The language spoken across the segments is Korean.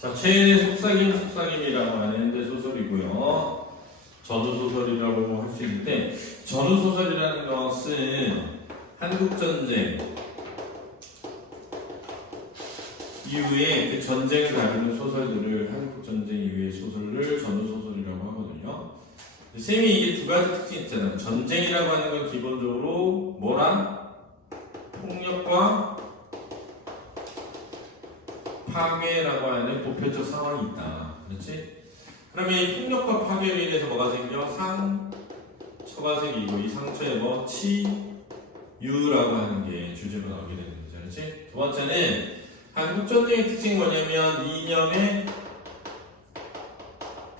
자, 최애 속삭임이라고 하는 현대소설이고요. 전후소설이라고 할 수 있는데, 전후소설이라는 것은 한국전쟁 이후에 그 전쟁을 다루는 소설들을, 한국전쟁 이후의 소설을 전후소설이라고 하거든요. 쌤이 이게 두 가지 특징이 있잖아요. 전쟁이라고 하는 건 기본적으로 뭐랑? 폭력과 파괴라고 하는 보편적 상황이 있다. 그렇지? 그러면 이 폭력과 파괴로 인해서 뭐가 생겨? 상처가 생기고, 이 상처에 뭐 치유라고 하는 게 주제로 나오게 되는 거죠. 그렇지? 두 번째는 한국전쟁의 특징이 뭐냐면 이념의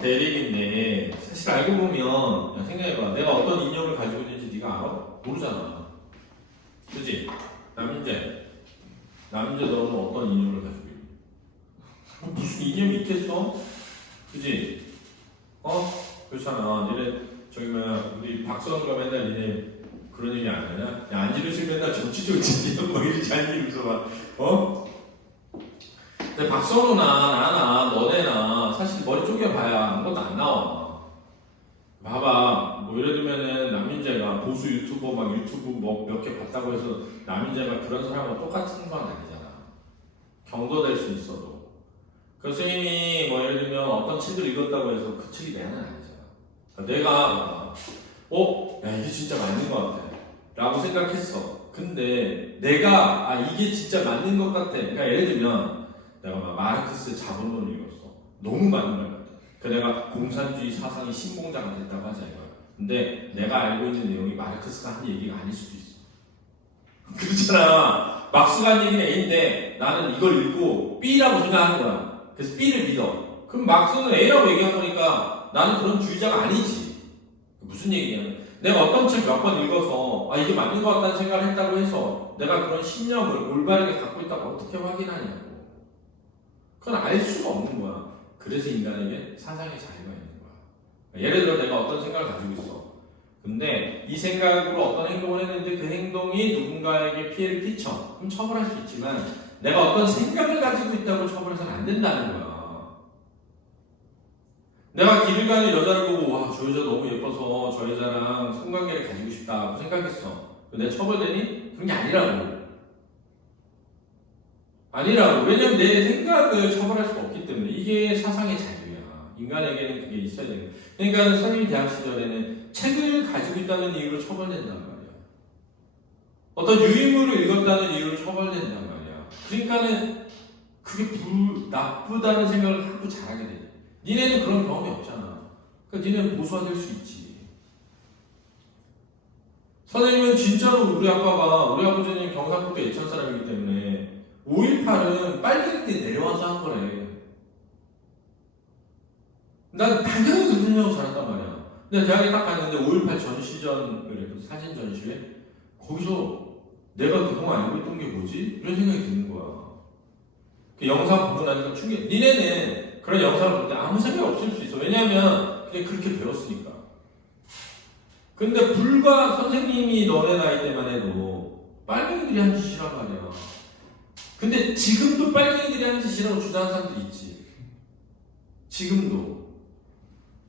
대립인데, 사실 알고 보면, 야, 생각해봐. 내가 어떤 이념을 가지고 있는지 네가 알아? 모르잖아. 그치? 남인재 너는 어떤 이념을 가지고 있니? 무슨 이념이 있겠어? 그치? 그렇잖아. 니네 저기 뭐야, 우리 박수원가 맨날 니네 그런 얘기 안 하냐? 야, 안지르실 맨날 정치적인 이념 뭐 이러지 않니? 이러면서 막 근데 박성호나 나나 너네나 사실 머리 쪼개봐야 아무것도 안 나와. 봐봐, 뭐 예를 들면은 남인재가 보수 유튜버 막 유튜브 뭐 몇 개 봤다고 해서 남인재가 그런 사람하고 똑같은 건 아니잖아. 경도될 수 있어도. 그 선생님이 뭐 예를 들면 어떤 책을 읽었다고 해서 그 책이 내는 아니잖아. 내가 야 이게 진짜 맞는 것 같아 라고 생각했어. 근데 내가 이게 진짜 맞는 것 같아. 그러니까 예를 들면 내가 막 마르크스 자본론을 읽었어. 너무 맞는 말 같아. 그러니까 내가 공산주의 사상의 신봉자가 됐다고 하자 이거야. 근데 내가 알고 있는 내용이 마르크스가 한 얘기가 아닐 수도 있어. 그렇잖아. 막스가 한 얘기는 A인데 나는 이걸 읽고 B라고 생각하는 거야. 그래서 B를 믿어. 그럼 막스는 A라고 얘기한 거니까 나는 그런 주의자가 아니지. 무슨 얘기냐면 내가 어떤 책 몇 번 읽어서 이게 맞는 것 같다는 생각을 했다고 해서 내가 그런 신념을 올바르게 갖고 있다고 어떻게 확인하냐고. 그건 알 수가 없는 거야. 그래서 인간에게 사상의 자유가 있는 거야. 예를 들어 내가 어떤 생각을 가지고 있어. 근데 이 생각으로 어떤 행동을 했는데 그 행동이 누군가에게 피해를 끼쳐. 그럼 처벌할 수 있지만 내가 어떤 생각을 가지고 있다고 처벌해서는 안 된다는 거야. 내가 길을 가는 여자를 보고 와, 저 여자 너무 예뻐서 저 여자랑 성관계를 가지고 싶다고 생각했어. 내가 처벌되니? 그런 게 아니라고. 왜냐면 내 생각을 처벌할 수가 없기 때문에. 이게 사상의 자유야. 인간에게는 그게 있어야 되는 거야. 그러니까 선생님이 대학 시절에는 책을 가지고 있다는 이유로 처벌된단 말이야. 어떤 유인물을 읽었다는 이유로 처벌된단 말이야. 그러니까는 그게 나쁘다는 생각을 하고 자라게 돼. 니네는 그런 경험이 없잖아. 그러니까 니네는 보수화될 수 있지. 선생님은 진짜로 우리 아버지는 경상북도 예천 사람이기 때문에 5.18은 빨갱이 때 내려와서 한 거래. 난 당연히 그 생각하고 자랐단 말이야. 근데 대학에 딱 갔는데 5.18 전시전을 사진 전시회 거기서 내가 그동안 알고 있던 게 뭐지? 이런 생각이 드는 거야. 그 영상 보고 나니까 충격. 니네는 그런 영상을 볼 때 아무 생각 없을 수 있어. 왜냐하면 그냥 그렇게 배웠으니까. 근데 불과 선생님이 너네 나이 때만 해도 빨갱이들이 한 짓이란 말이야. 근데 지금도 빨갱이들이 한 짓이라고 주장하는 사람도 있지. 지금도.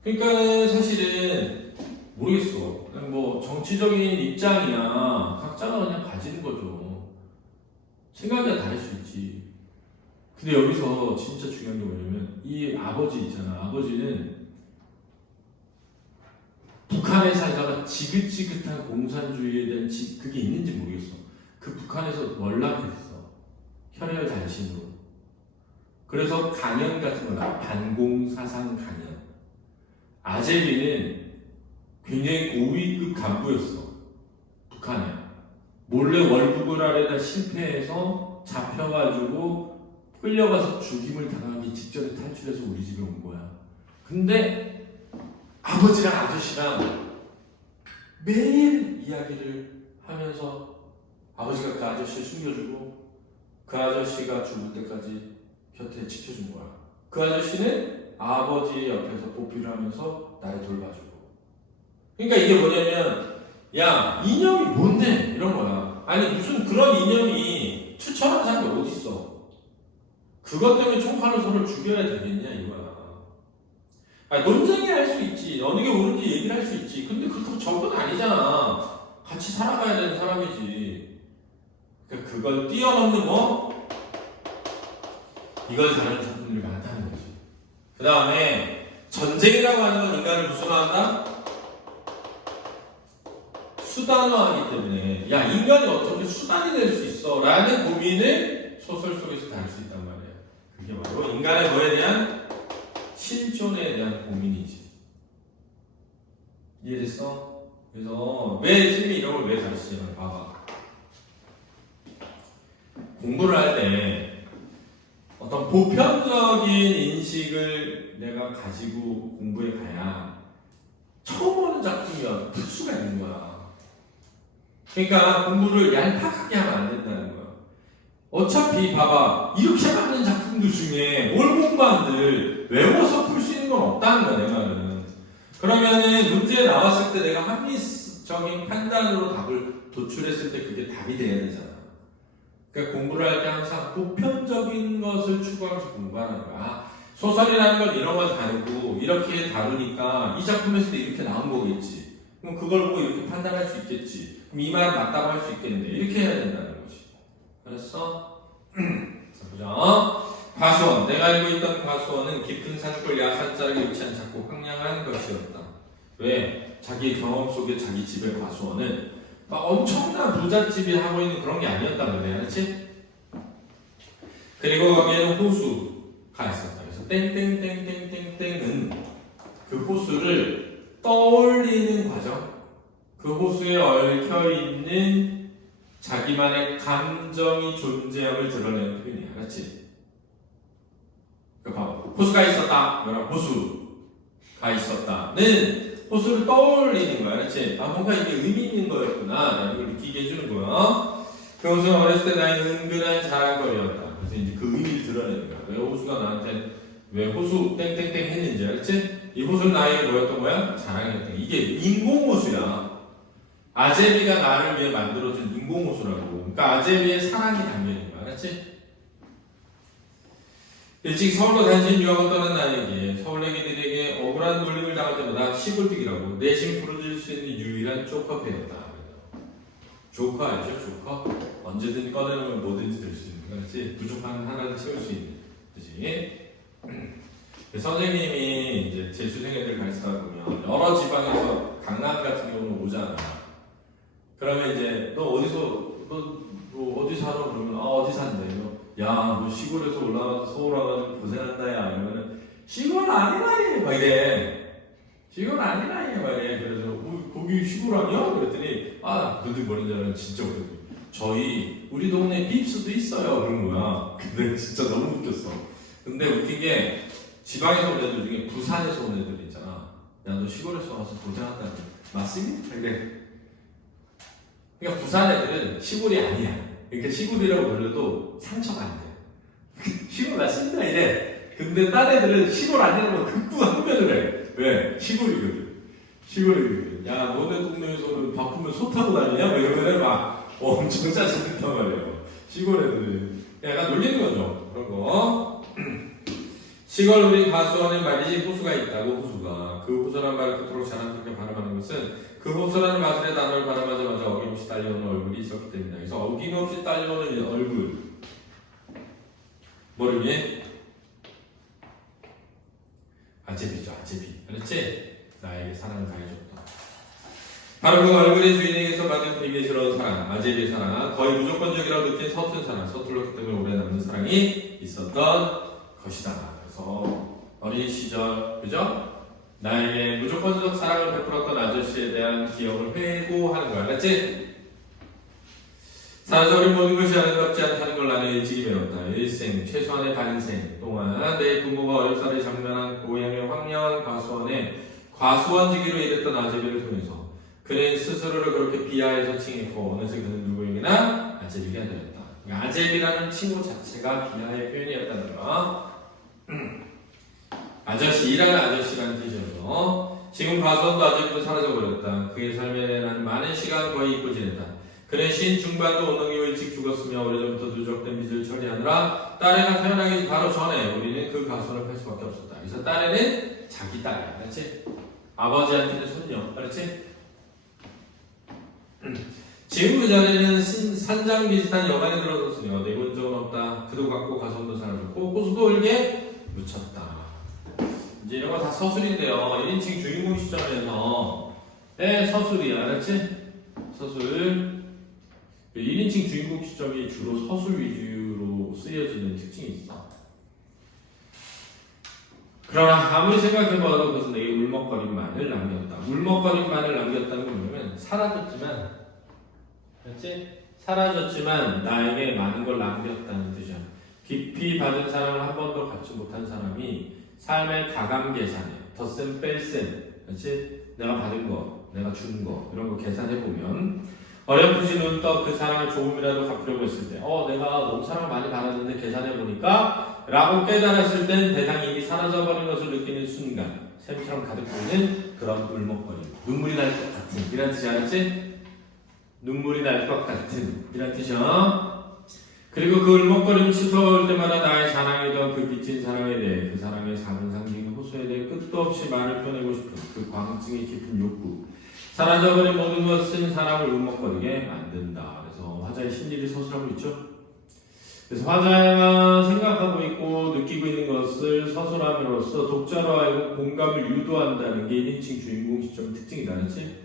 그러니까 사실은 모르겠어. 그냥 뭐 정치적인 입장이야. 각자가 그냥 가지는 거죠. 생각이 다를 수 있지. 근데 여기서 진짜 중요한 게 뭐냐면 이 아버지 있잖아. 아버지는 북한에 살다가 지긋지긋한 공산주의에 대한 그게 있는지 모르겠어. 그 북한에서 월남했어. 혈혈 단신으로. 그래서 강연 같은 거 나 반공사상 강연. 아제리는 굉장히 고위급 간부였어. 북한에. 몰래 월북을 하려다 실패해서 잡혀가지고 끌려가서 죽임을 당하기 직전에 탈출해서 우리 집에 온 거야. 근데 아버지랑 아저씨랑 매일 이야기를 하면서 아버지가 그 아저씨를 숨겨주고 그 아저씨가 죽을 때까지 곁에 지켜준 거야. 그 아저씨는 아버지 옆에서 보필을 하면서 나를 돌봐주고. 그러니까 이게 뭐냐면 야, 이념이 뭔데? 이런 거야. 아니 무슨 그런 이념이 추천하는 사람이 어딨어. 그것 때문에 총칼로 서로 죽여야 되겠냐 이거야. 논쟁이 할 수 있지. 어느 게 옳은지 얘기를 할 수 있지. 근데 그렇다고 전부는 아니잖아. 같이 살아가야 되는 사람이지. 그러니까 그걸 뛰어넘는 이걸 다루는 작품들이 많다는 거지. 그 다음에 전쟁이라고 하는 건 인간을 무슨화한다? 수단화하기 때문에 야 인간이 어떻게 수단이 될 수 있어? 라는 고민을 소설 속에서 다룰 수 있단 말이야. 그게 바로 인간의 뭐에 대한 실존에 대한 고민이지. 이해됐어? 그래서 왜 쌤이 이런 걸 왜 가르치냐면 봐봐. 공부를 할 때 어떤 보편적인 인식을 내가 가지고 공부해 가야 처음 보는 작품이야 특수가 있는 거야. 그러니까 공부를 얄팍하게 하면 안 된다는 거야. 어차피 봐봐 이렇게 많은 작품들 중에 뭘 공부한들 외워서 풀 수 있는 건 없다는 거야 내 말은. 그러면은 문제에 나왔을 때 내가 합리적인 판단으로 답을 도출했을 때 그게 답이 돼야 되잖아. 그러니까 공부를 할 때 항상 보편적인 것을 추구하면서 공부하는 거야. 소설이라는 건 이런 걸 다루고 이렇게 다루니까 이 작품에서도 이렇게 나온 거겠지. 그럼 그걸 보고 이렇게 판단할 수 있겠지. 그럼 이 말은 맞다고 할 수 있겠는데 이렇게 해야 된다는 거지. 알았어? 자 보자. 과수원. 내가 알고 있던 과수원은 깊은 산골 야산자락에 위치한 작고 황량한 것이었다. 왜? 자기 경험 속에 자기 집의 과수원은 막 엄청난 부잣집이 하고 있는 그런 게 아니었단 말이야. 그렇지? 그리고 거기에는 호수가 있었다. 그래서 땡땡땡땡땡땡은 그 호수를 떠올리는 과정, 그 호수에 얽혀있는 자기만의 감정이 존재함을 드러내는 표현이야. 그렇지? 그러니까 봐봐. 호수가 있었다. 그럼 호수가 있었다는 호수를 떠올리는 거야. 그렇지? 뭔가 이게 의미 있는 거였구나. 라는 걸 느끼게 해주는 거야. 그 호수는 어렸을 때 나의 은근한 자랑거리였다. 그래서 이제 그 의미를 드러내는 거야. 왜 호수가 나한테 왜 호수 땡땡땡 했는지. 그렇지? 이 호수는 나에게 뭐였던 거야? 자랑이었던. 이게 인공호수야. 아제비가 나를 위해 만들어준 인공호수라고. 그러니까 아제비의 사랑이 담겨있는 거야. 그렇지? 일찍 서울로 단신 유학을 떠난 나에게 서울애기들에게 억울한 놀림을 당할 때마다 시골뜨기라고 내심 부르질 수 있는 유일한 조커패였다. 조커 알죠? 조커? 언제든 꺼내놓으면 뭐든지 될 수 있는 거. 그렇지? 부족한 하나를 채울 수 있는. 그치? 선생님이 이제 재수생애들 가르치다 보면 여러 지방에서 강남 같은 경우는 오잖아. 그러면 이제 너 어디 살아? 그러면 어디 산대? 야, 너 시골에서 올라와서 서울 와가지고 고생한다 야 이러면은 시골 아니라니 막 이래. 시골 아니라니 막 이래. 그래서 거기 시골 아니야? 그랬더니 너들 모르는 줄 알았는데 진짜 웃겼어. 우리 동네 빕스도 있어요 그런 거야. 근데 진짜 너무 웃겼어. 근데 웃긴 게 지방에서 온 애들 중에 부산에서 온 애들 있잖아. 야, 너 시골에서 와서 고생한다는데 맞습니까? 그러니까 부산 애들은 시골이 아니야. 그러니까 시골이라고 불러도 상처가 안 돼. 시골 맞습니다 이래. 근데 딴 애들은 시골 아니라고 극구 항변을 해. 왜? 시골이거든. 시골이거든. 야, 너네 동네에서는 바쁘면 소 타고 다니냐? 뭐 이러면은 막 엄청 짜증난단 말이에요. 시골 애들은 약간 놀리는 거죠. 그런 거. 시골 우리 과수원에 말이지 호수가 있다고. 호수가 그 호수란 말을 그토록 자랑스럽게 발음하는 것은 그 호수라는 마술의 단어를 발음하자마자 어김없이 딸려오는 얼굴이 있었기 때문이다. 그래서 어김없이 딸려오는 얼굴 뭐를 위해? 아제비죠. 아제비. 그렇지? 나에게 사랑을 가해줬다. 바로 그 얼굴의 주인에게서 받은 비밀스러운 사랑, 아제비의 사랑, 거의 무조건적이라고 느낀 서툰 사랑, 서툴렀기 때문에 오래 남는 사랑이 있었던 것이다. 그래서 어린 시절, 그죠? 나에게 무조건적 사랑을 베풀었던 아저씨에 대한 기억을 회고하는 거야. 알았지? 살아서 우린 모든 것이 아름답지 않다는 걸 나는 일찍이 배웠다. 일생, 최소한의 반생 동안 내 부모가 어렵사리 장난한 고향의 황량한 과수원에 과수원지기로 일했던 아제비를 통해서 그는 스스로를 그렇게 비하해서 칭했고 어느새 그는 누구에게나 아제비가 되었다. 그러니까 아제비라는 칭호 자체가 비하의 표현이었다는 거. 아저씨, 일하는 아저씨라는 뜻이어서 지금 과수원도 아제비도 사라져버렸다. 그의 삶에 난 많은 시간 거의 잊고 지냈다. 그는 신 중반도 오너기로 일찍 죽었으며 오래전부터 누적된 빚을 처리하느라 딸애가 태어나기 바로 전에 우리는 그 가손을 팔 수밖에 없었다. 그래서 딸애는 자기 딸이야. 그렇지? 아버지한테는 손녀. 그렇지? 지금 그 전에는 산장 비슷한 여관에 들어섰으며 내본 적은 없다. 그도 갖고 가손도 살아줬고 호수도 울게 묻혔다. 이제 이런 거 다 서술인데요. 1인칭 주인공 시점에서 서술이야. 알았지? 서술. 1인칭 주인공 시점이 주로 서술 위주로 쓰여지는 특징이 있어. 그러나 아무리 생각해봐도 그것은 내게 울먹거림만을 남겼다. 울먹거림만을 남겼다는 건 뭐냐면 사라졌지만, 그렇지? 사라졌지만 나에게 많은 걸 남겼다는 뜻이야. 깊이 받은 사랑을 한 번도 갖지 못한 사람이 삶의 가감 계산에 덧셈 뺄셈, 그렇지? 내가 받은 거, 내가 준 거 이런 거 계산해 보면 어렴풋이 눈떠 그 사랑을 조금이라도 갚으려고 했을 때, 내가 너무 사랑을 많이 받았는데 계산해 보니까 라고 깨달았을 땐 대상이 이미 사라져버린 것을 느끼는 순간 샘처럼 가득 보이는 그런 울먹거림, 눈물이 날 것 같은 이란 뜻이 알았지? 눈물이 날 것 같은 이란 뜻이야. 그리고 그 울먹거림이 치솟을 때마다 나의 자랑이던 그 빚진 사랑에 대해, 그 사랑의 작은 상징인 호수에 대해 끝도 없이 말을 표내고 싶은 그 광증이 깊은 욕구, 사라져버린 모든 것은 사람을 울먹거리게 만든다. 그래서 화자의 심리를 서술하고 있죠. 그래서 화자가 생각하고 있고 느끼고 있는 것을 서술함으로써 독자로 하여금 공감을 유도한다는 게 1인칭 주인공 시점의 특징이다. 그렇지?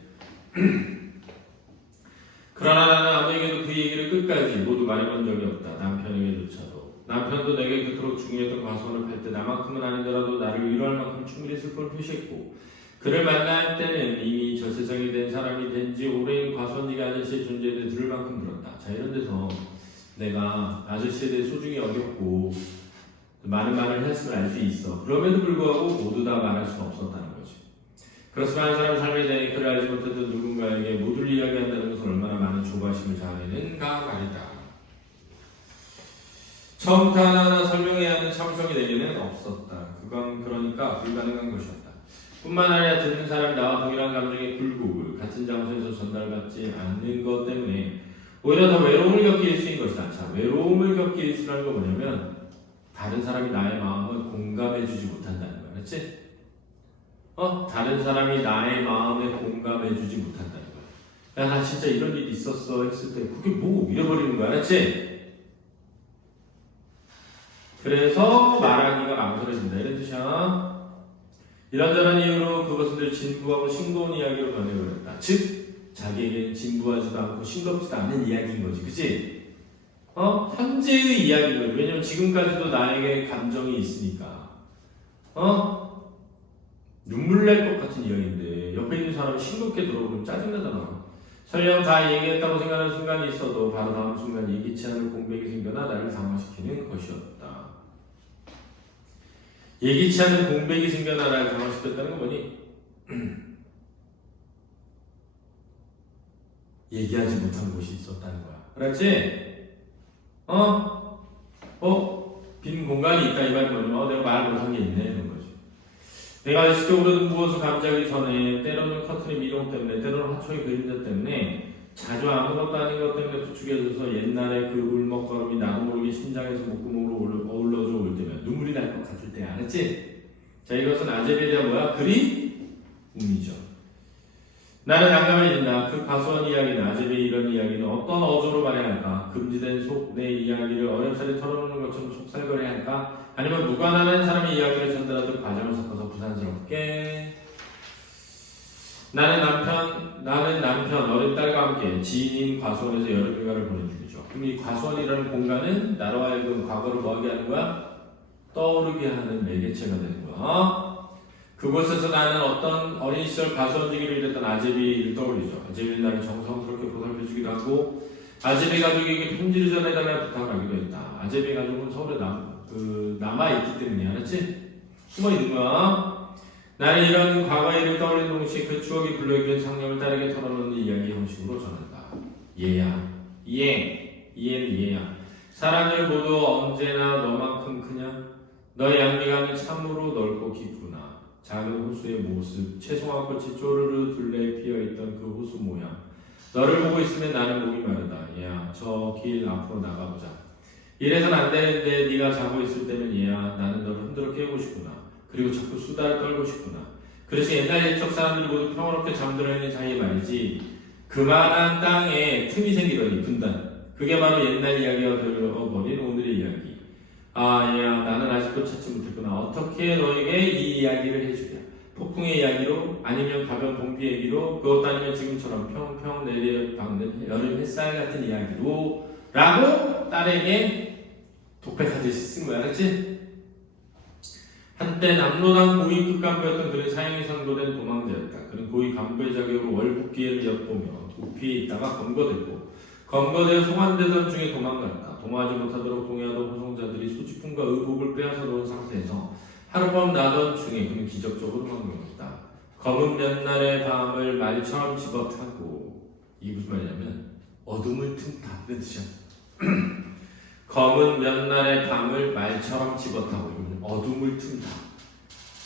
그러나 나는 아무에게도 그 얘기를 끝까지 모두 말해본 적이 없다. 남편에게조차도. 남편도 내게 그토록 중요했던 과손을 팔 때 나만큼은 아니더라도 나를 위로할 만큼 충분히 슬픔을 표시했고, 그를 만날 때는 이미 저 세상이 된 사람이 된 지 오래인 과손이가 아저씨의 존재에 대해 들을 만큼 들었다. 자, 이런 데서 내가 아저씨에 대해 소중히 여겼고 많은 말을 했음을 알 수 있어. 그럼에도 불구하고 모두 다 말할 수는 없었다는 거지. 그렇지만 한 사람의 삶에 대해 그를 알지 못했던 누군가에게 모두를 이야기한다는 것은 얼마나 많은 조바심을 자아내는가 말이다. 처음부터 하나하나 설명해야 하는 참성이 내게는 없었다. 그건 그러니까 불가능한 것이었다. 뿐만 아니라 듣는 사람이 나와 동일한 감정의 굴곡을 같은 장소에서 전달받지 않는 것 때문에 오히려 더 외로움을 겪기 일수인 것이다. 자, 외로움을 겪기 일수라는 건 뭐냐면 다른 사람이 나의 마음을 공감해주지 못한다는 거야. 그렇지? 다른 사람이 나의 마음에 공감해주지 못한다는 거야. 야, 나 진짜 이런 일이 있었어 했을 때 그게 뭐 잃어버리는 거야. 그렇지? 그래서 말하기가 망설여진다. 이런 뜻이야. 이런저런 이유로 그것을 늘 진부하고 싱거운 이야기로 변해버렸다. 즉 자기에겐 진부하지도 않고 싱겁지도 않은 이야기인 거지. 그치? 현재의 이야기인 거지. 왜냐면 지금까지도 나에게 감정이 있으니까. 눈물 날 것 같은 이야기인데 옆에 있는 사람이 싱겁게 들어보면 짜증나잖아. 설령 다 얘기했다고 생각하는 순간이 있어도 바로 다음 순간 예기치 않은 공백이 생겨나 나를 당황시키는 것이었다. 예기치 않은 공백이 생겨나 나를 당황시켰다는 건 뭐니? 얘기하지 못한 곳이 있었다는 거야. 그렇지? 빈 공간이 있다 이 말은 뭐냐면 내가 말 못한 게 있네 이런 거지. 내가 의식적으로 무엇을 감지하기 전에 때로는 커튼의 미동 때문에 때로는 화초의 그림자 때문에 자주 아무것도 아닌 것 때문에 부추겨져서 옛날에 그 울먹거림이 나도 모르게 심장에서 목구멍으로 어울러져 올 때면 눈물이 날 것 같을 때 알았지? 자, 이것은 아제비에 대한 뭐야? 그리움이죠. 나는 난감해진다. 그 과소한 이야기는 아제비의 이런 이야기는 어떤 어조로 말해야 할까? 금지된 속 내 이야기를 어렵사리 털어놓는 것처럼 속살거려야 할까? 아니면 무관한 사람의 이야기를 전달하듯 과정을 섞어서 부산스럽게. 나는 남편 어린 딸과 함께 지인인 과수원에서 여름휴가를 보낸 중이죠. 그럼 이 과수원이라는 공간은 나로 하여금 과거를 뭐하게 하는 거야? 떠오르게 하는 매개체가 되는 거야. 그곳에서 나는 어떤 어린 시절 과수원지기를 일했던 아제비를 떠올리죠. 아제비는 나를 정성스럽게 보살펴주기도 하고 아제비 가족에게 편지를 전해달라는 부탁을 하기도 했다. 아제비 가족은 서울에 남아있기 때문에 알았지? 숨어있는 거야. 나는 이런 과거의 일을 떠올리는 동시에 그 추억이 불러일으킨 상념을 딸에게 털어놓는 이야기 형식으로 전한다. 얘야, 얘는 얘야. 사랑을 모두 언제나 너만큼 크냐? 너의 양미감은 참으로 넓고 깊구나. 작은 호수의 모습, 채송화꽃이 쪼르르 둘레에 피어있던 그 호수 모양. 너를 보고 있으면 나는 목이 마르다. 얘야, 저 길 앞으로 나가보자. 이래선 안 되는데 네가 자고 있을 때면 얘야, 나는 너를 흔들어 깨우고 싶구나. 그리고 자꾸 수다를 떨고 싶구나. 그래서 옛날 옛적 사람들이 모두 평화롭게 잠들어 있는 사이에 말이지 그만한 땅에 틈이 생기더니 분단. 그게 바로 옛날 이야기가 되어버린 오늘의 이야기. 아, 얘야, 나는 아직도 찾지 못했구나. 어떻게 너에게 이 이야기를 해주랴. 폭풍의 이야기로, 아니면 가벼운 봉피 얘기로, 그것도 아니면 지금처럼 평평 내려박는 여름 햇살 같은 이야기로 라고 딸에게 독백하듯이 쓴 거야. 알았지? 한때 남로당 고위 끝간부였던 그는 사형이 선고된 도망자였다. 그는 고위 간부의 자격으로 월북기회를 엿보며 도피에 있다가 검거됐고 검거되어 송환되던 중에 도망갔다. 도망하지 못하도록 동의하던 호송자들이 소지품과 의복을 빼앗아 놓은 상태에서 하룻밤 나던 중에 그는 기적적으로 망명했다. 검은 몇 날의 밤을 말처럼 집어타고, 이게 무슨 말이냐면 어둠을 틈타 그 뜻이야. 검은 몇 날의 밤을 말처럼 집어타고, 어둠을 틈타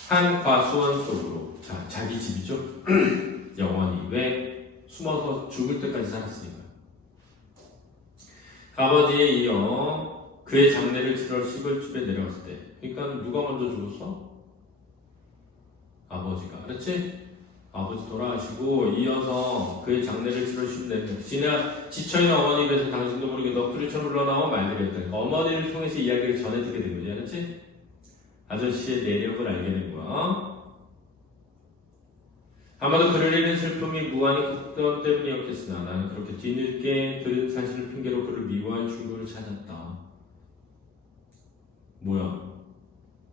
한 과수원 속으로. 자, 자기 집이죠. 영원히. 왜? 숨어서 죽을 때까지 살았으니까. 아버지에 이어 그의 장례를 치러 시골집에 내려갔을 때, 그러니까 누가 먼저 죽었어? 아버지가. 그렇지? 아버지 돌아가시고 이어서 그의 장례를 치러 시골에 내려갔을 때, 지쳐있는 어머니 입에서 당신도 모르게 넋두리처럼 흘러나와 말들을 했더니 어머니를 통해서 이야기를 전해 듣게 된 거지. 그렇지? 아저씨의 내력을 알게 된 거야. 아마도 그를 잃은 슬픔이 무한히 컸던 때문이었겠으나 나는 그렇게 뒤늦게 들은 사실을 핑계로 그를 미워할 충고를 찾았다. 뭐야?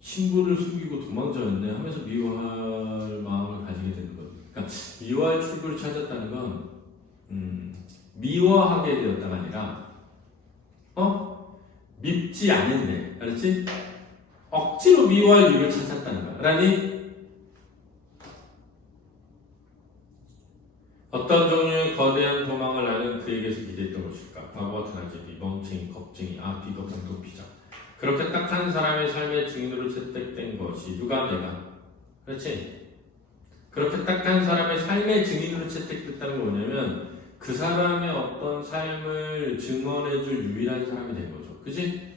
신부를 숨기고 도망자였네 하면서 미워할 마음을 가지게 되는 거지. 그러니까 미워할 충고를 찾았다는 건 미워하게 되었다가 아니라 밉지 않은데, 알았지? 억지로 미워할 이유를 찾았다는 거야. 그러니 어떤 종류의 거대한 도망을 나는 그에게서 기대했던 것일까? 바보 같은 아저씨, 멍청이, 겁쟁이, 비겁한 도피자. 그렇게 딱 한 사람의 삶의 증인으로 채택된 것이 누가? 내가. 그렇지? 그렇게 딱 한 사람의 삶의 증인으로 채택됐다는 건 뭐냐면 그 사람의 어떤 삶을 증언해줄 유일한 사람이 된 거죠. 그치?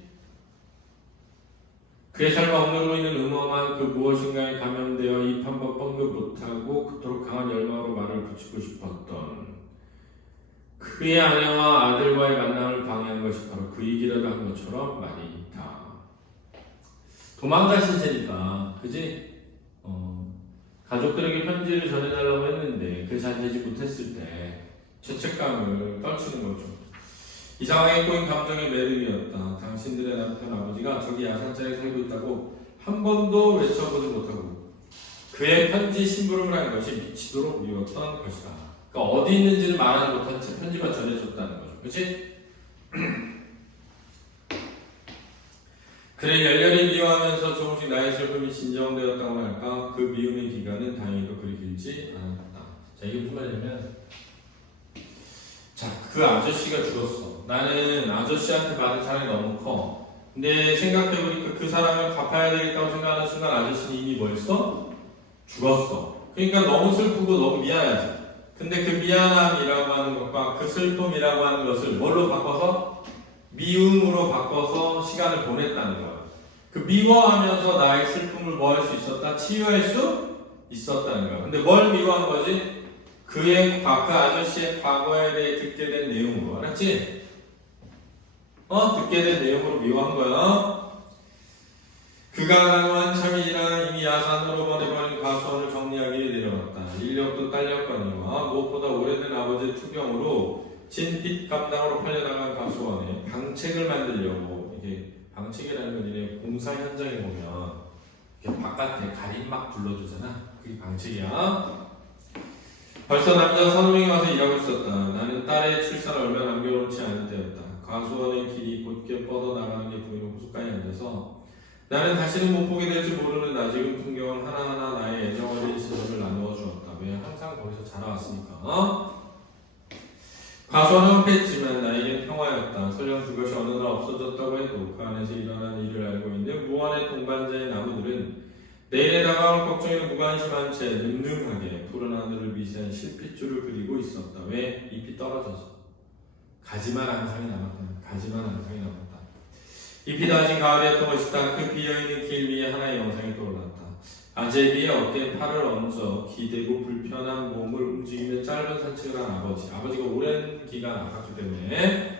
그의 삶을 억누르고 있는 음험한 그 무엇인가에 감염되어 입 한 번 뻥긋 못하고 그토록 강한 열망으로 말을 붙이고 싶었던 그의 아내와 아들과의 만남을 방해한 것이 바로 그 얘기라도 한 것처럼 말이다. 도망가신 채니까, 그지? 가족들에게 편지를 전해달라고 했는데 그 잘 되지 못했을 때 죄책감을 떨치는 거죠. 이 상황에 꼬인 감정의 매듭이었다. 당신들의 남편 아버지가 저기 야산자에 살고 있다고 한 번도 외쳐보지 못하고 그의 편지 심부름을 한 것이 미치도록 미웠던 것이다. 그러니까 어디 있는지를 말하지 못한 채 편지만 전해줬다는 거죠. 그렇지? 그를 열렬히 미워하면서 조금씩 나의 슬픔이 진정되었다고 할까? 그 미움의 기간은 다행히도 그리 길지 않았다. 자, 이게 무슨 말이냐면, 자, 그 아저씨가 죽었어. 나는 아저씨한테 받은 사랑이 너무 커. 근데 생각해보니까 그 사랑을 갚아야 되겠다고 생각하는 순간 아저씨는 이미 뭐 했어? 죽었어. 그러니까 너무 슬프고 너무 미안하지. 근데 그 미안함이라고 하는 것과 그 슬픔이라고 하는 것을 뭘로 바꿔서? 미움으로 바꿔서 시간을 보냈다는 거야. 그 미워하면서 나의 슬픔을 뭐 할 수 있었다? 치유할 수 있었다는 거야. 근데 뭘 미워한 거지? 그 아저씨의 과거에 대해 듣게 된 내용으로. 알았지? 듣게 된 내용으로 미워한 거야. 그가 가고 한참이 지나 이미 야산으로 보내버린 과수원을 정리하기에 내려갔다. 인력도 딸렸거니와 무엇보다 오래된 아버지의 투병으로 진빚 감당으로 팔려나간 과수원에 방책을 만들려고, 이게 방책이라는 건 이제 공사 현장에 보면 이렇게 바깥에 가림막 둘러주잖아. 그게 방책이야. 벌써 남자 3명이 와서 일하고 있었다. 나는 딸의 출산을 얼마 남겨놓지 않을 때였다. 과수원의 길이 곧게 뻗어나가는 게 보이는 호숫가에 앉아서 나는 다시는 못 보게 될지 모르는 낯익은 풍경을 하나하나 나의 애정어린 시선을 나누어 주었다. 왜? 항상 거기서 자라왔으니까. 과수원은 황폐했지만 나에겐 평화였다. 설령 그것이 어느 날 없어졌다고 해도 그 안에서 일어난 일을 알고 있는 무한의 동반자의 나무들은 내일에 다가올 걱정에는 무관심한 채 늠름하게 푸른 하늘을 위시한 실핏줄을 그리고 있었다. 왜? 잎이 떨어져서. 가지만 앙상이 남았다. 가지만 앙상이 남았다. 잎이 다진 가을이었던 것이다. 그 비어있는 길 위에 하나의 영상이 떠올랐다. 아제비의 어깨에 팔을 얹어 기대고 불편한 몸을 움직이며 짧은 산책을 한 아버지. 아버지가 오랜 기간 아팠기 때문에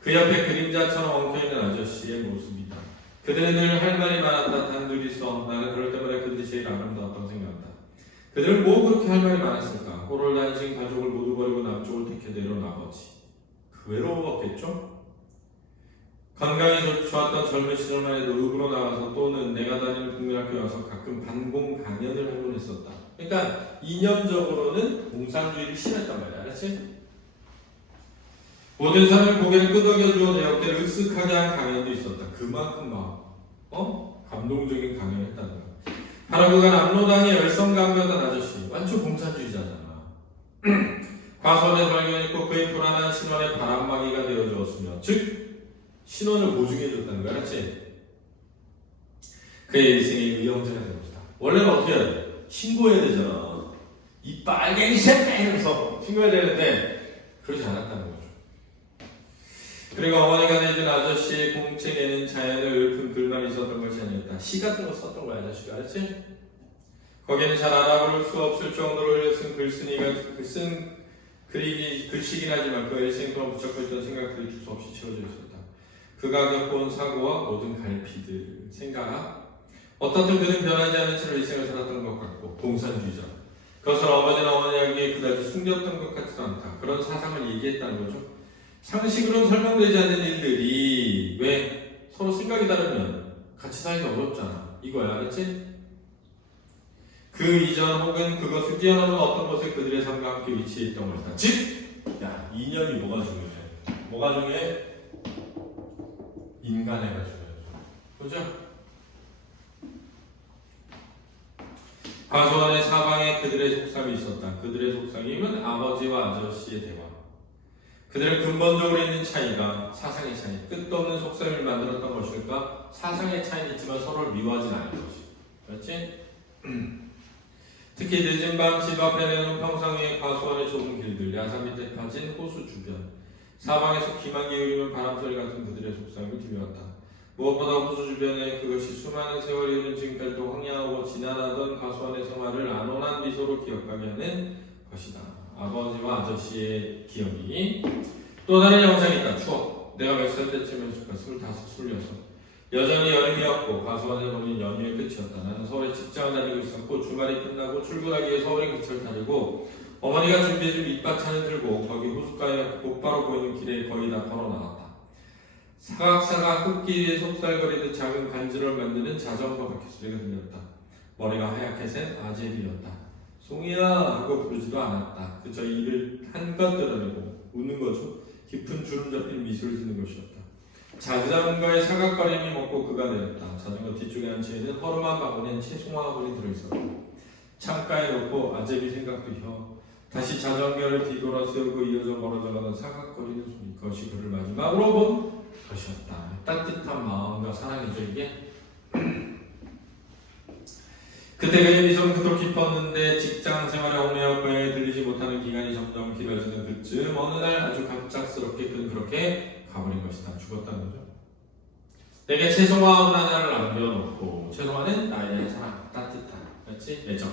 그 옆에 그림자처럼 엉켜있는 아저씨의 모습이다. 그들은 늘 할 말이 많았다. 단둘이서. 나는 그럴 때마다 그들이 제일 아름다웠다고 생각한다. 그들은 뭐 그렇게 할 말이 많았을까? 호를 단신 가족을 모두 버리고 남쪽을 택해 내려온 아버지. 그 외로웠겠죠? 건강이 좋았던 젊은 시절만 해도 읍으로 나가서 또는 내가 다니는 국민학교에 와서 가끔 반공 강연을 하곤 했었다. 그러니까 이념적으로는 공산주의를 심했단 말이야. 알았지? 모든 사람이 고개를 끄덕여주어 내 어깨를 으쓱하게 한 강연도 있었다. 그만큼 막 감동적인 강연을 했다는 거야. 바로 그가 남로당의 열성가부였던 아저씨. 완전 공산주의자잖아. 과선의 발견했고 그의 불안한 신원의 바람막이가 되어주었으며 즉 신원을 보증해줬다는 거야. 알았지? 그의 일생의 의형제가 된 것이다. 원래는 어떻게 해야 돼? 신고해야 되잖아. 이 빨갱이 새끼! 이러면서 신고해야 되는데 그러지 않았다는 거죠. 그리고 어머니가 내준 아저씨의 공책에는 자연을 읊은 글만 있었던 것이 아니었다. 시 같은 거 썼던 거야. 아저씨가. 알았지? 거기는 잘 알아볼 수 없을 정도로 쓴 글쓴이가 쓴 글씨긴 하지만 그 일생 동안 붙잡혀있던 생각들이 줄 수 없이 채워져 있었다. 그가 겪어온 사고와 모든 갈피들, 생각. 어떻든 그는 변하지 않은 채로 일생을 살았던 것 같고 공산주의자. 그것을 어머니나 어머니에게 그다지 숨겼던 것 같지도 않다. 그런 사상을 얘기했다는 거죠. 상식으로는 설명되지 않는 일들이 왜 서로 생각이 다르면 같이 살기 어렵잖아. 이거야. 알았지? 그 이전 혹은 그것을 뛰어넘는 어떤 곳에 그들의 삶과 함께 위치해 있던 것이다. 즉! 야, 이념이 뭐가 중요해? 뭐가 중요해? 인간애가 중요하죠. 그죠? 과수원의 사방에 그들의 속삭임이 있었다. 그들의 속삭임은 아버지와 아저씨의 대화. 그들은 근본적으로 있는 차이가 사상의 차이, 끝도 없는 속삭임을 만들었던 것일까? 사상의 차이는 있지만 서로를 미워하진 않은 것이. 그렇지? 특히 늦은 밤 집 앞에 내놓은 평상 위의 과수원의 좁은 길들, 야산 밑에 파진 호수 주변, 사방에서 귀만 기울이는 바람소리 같은 그들의 속삭임이 들려왔다. 무엇보다 호수 주변에 그것이 수많은 세월이 흐른 지금까지도 황량하고 지난하던 과수원의 생활을 안온한 미소로 기억하게 하는 것이다. 아버지와 아저씨의 기억이. 또 다른 영상이 있다. 추억. 내가 몇 살 때쯤이었을까? 25, 26. 여전히 여름이었고 과수원에 보낸 연휴의 끝이었다. 나는 서울에 직장을 다니고 있었고 주말이 끝나고 출근하기 위해 서울행 기차를 타려고 어머니가 준비해준 밑반찬을 들고 거기 호숫가에 곧바로 보이는 길에 거의 다 걸어 나왔다. 사각사각 흙길에 속살거리듯 작은 간지를 만드는 자전거 바퀴 소리가 들렸다. 머리가 하얗게 센 아재비였다. 송이야 하고 부르지도 않았다. 그저 이를 한껏 드러내고 웃는 거죠. 깊은 주름 잡힌 미소를 짓는 것이었다. 자전거의 사각거림이 먹고 그가 내렸다. 자전거 뒤쪽에 앉혀있는 허름한 바구니엔 채송화 화분이 들어있었다. 창가에 놓고 아제비 생각도 혀. 다시 자전거를 뒤돌아 세우고 이어져 멀어져가는 사각거리는 소리. 그것이 그를 마지막으로 본 것이었다. 따뜻한 마음과 사랑이죠 이게. 그때 그의 미소는 그토록 깊었는데 직장 생활에 얽매여 고향에 들리지 못하는 기간이 점점 길어지는 그쯤 어느 날 아주 갑작스럽게 그는 그렇게 가버린 것이다. 죽었다는 거죠. 내게 채송화 하나를 남겨놓고 채송화는 나의 사랑, 따뜻한, 그렇지? 애정.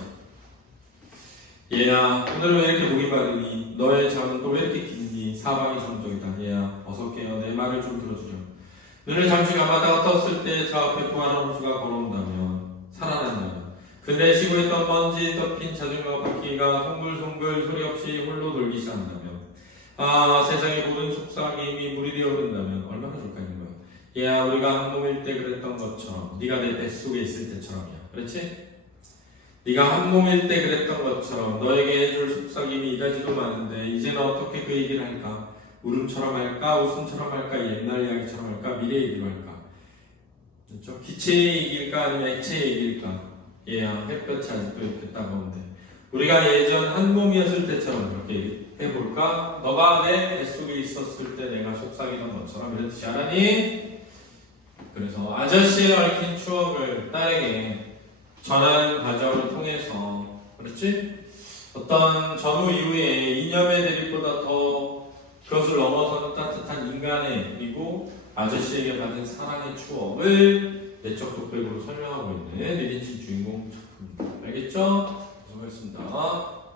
얘야, 오늘 왜 이렇게 목이 마르니? 너의 잠은 또 왜 이렇게 긴니? 사방이 점적이다. 얘야, 어서 깨어 내 말을 좀 들어주렴. 눈을 잠시 감았다가 떴을 때 저 앞에 또 하나 홍수가 걸어온다면 살아난다면 근데 쉬고 있던 먼지 덮인 자전거 바퀴가 송글송글 소리 없이 홀로 돌기 시작한다면 아 세상의 모든 속삭임이 물이 되어 흐른다면 얼마나 좋을까 있는 거야. 얘야 우리가 한 몸일 때 그랬던 것처럼 네가 내 뱃속에 있을 때처럼이야. 그렇지? 네가 한 몸일 때 그랬던 것처럼 너에게 해줄 속삭임이 이가지도 많은데 이제는 어떻게 그 얘기를 할까? 울음처럼 할까? 웃음처럼 할까? 옛날 이야기처럼 할까? 미래 얘기로 할까? 그렇죠? 기체의 얘기일까? 아니면 액체의 얘기일까? 얘야 햇볕이 아직도 이렇게 따가운데 우리가 예전 한 몸이었을 때처럼 그렇게 해볼까? 너가 내 뱃속에 있었을 때 내가 속삭이던 것처럼 이런 뜻이 하나니 그래서 아저씨의 얽힌 추억을 딸에게 전환 과정을 통해서 그렇지? 어떤 전후 이후에 이념의 대립보다 더 그것을 넘어서는 따뜻한 인간의 그리고 아저씨에게 받은 사랑의 추억을 내적 독백으로 설명하고 있는 1인칭 주인공 작품입니다. 알겠죠? 수고했습니다.